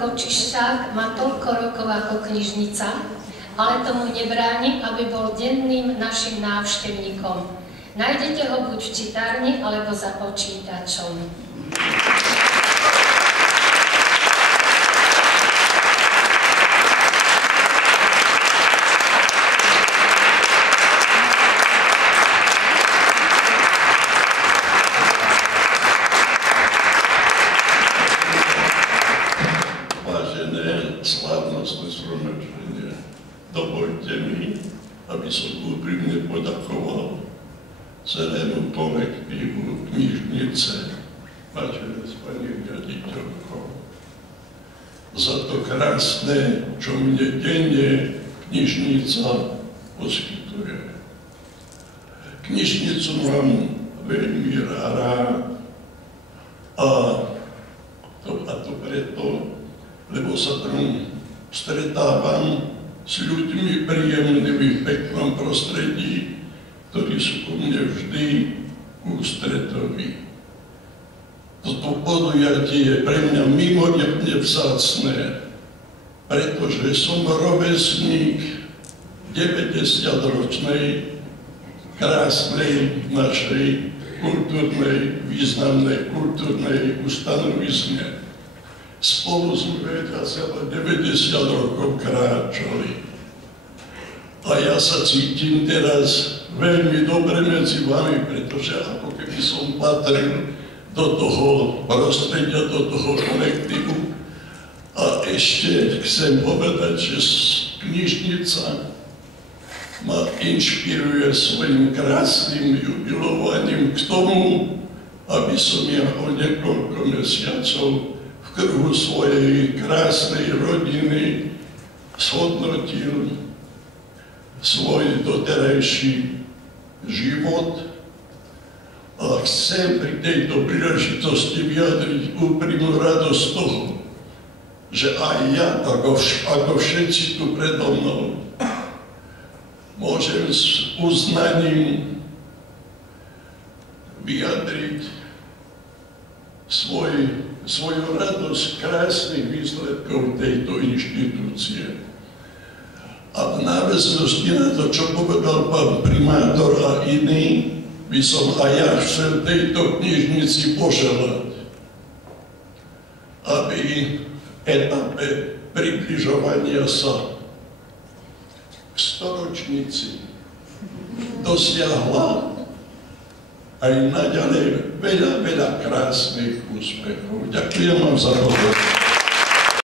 Kočišťák má toľko rokov ako knižnica, ale tomu nebráni, aby bol denným našim návštevníkom. Nájdete ho buď v čitárni, alebo za počítačom. Slávnostné zhromaždenie. Dovoľte mi, aby som úprimne poďakoval celému kolektívu knižnice, vážené pani riaditeľko, za to krásne, čo mne denne knižnica poskytuje. Knižnicu mám veľmi rád a to preto, lebo sa tam stretávam s ľuďmi príjemnými v peknom prostredí, ktorí sú ku mne vždy ústretoví. Toto podujatie je pre mňa mimoriadne vzácne, pretože som rovesník 90-ročnej krásnej našej kultúrnej, významnej kultúrnej ustanovizne. Spolu sme celé 90 rokov kráčali. A ja sa cítim teraz veľmi dobre medzi vami, pretože ako keby som patril do toho prostredia, do toho kolektívu. A ešte chcem povedať, že knižnica ma inšpiruje svojim krásnym jubilovaním k tomu, aby som ja o niekoľko mesiacov v kruhu svojej krásnej rodiny zhodnotil svoj doterajší život a chcem pri tejto príležitosti vyjadriť úprimnú radosť toho, že aj ja, ako všetci tu predo mnou, môžem s uznaním vyjadriť svoju radosť krásnych výsledkov tejto inštitúcie. A v náväznosti na to, čo povedal pán primátor a iní, by som aj ja chcel tejto knižnici poželať, aby v etape približovania sa k storočnici dosiahla aj naďalej veľa krásnych úspechov. Ďakujem vám za pozornosť.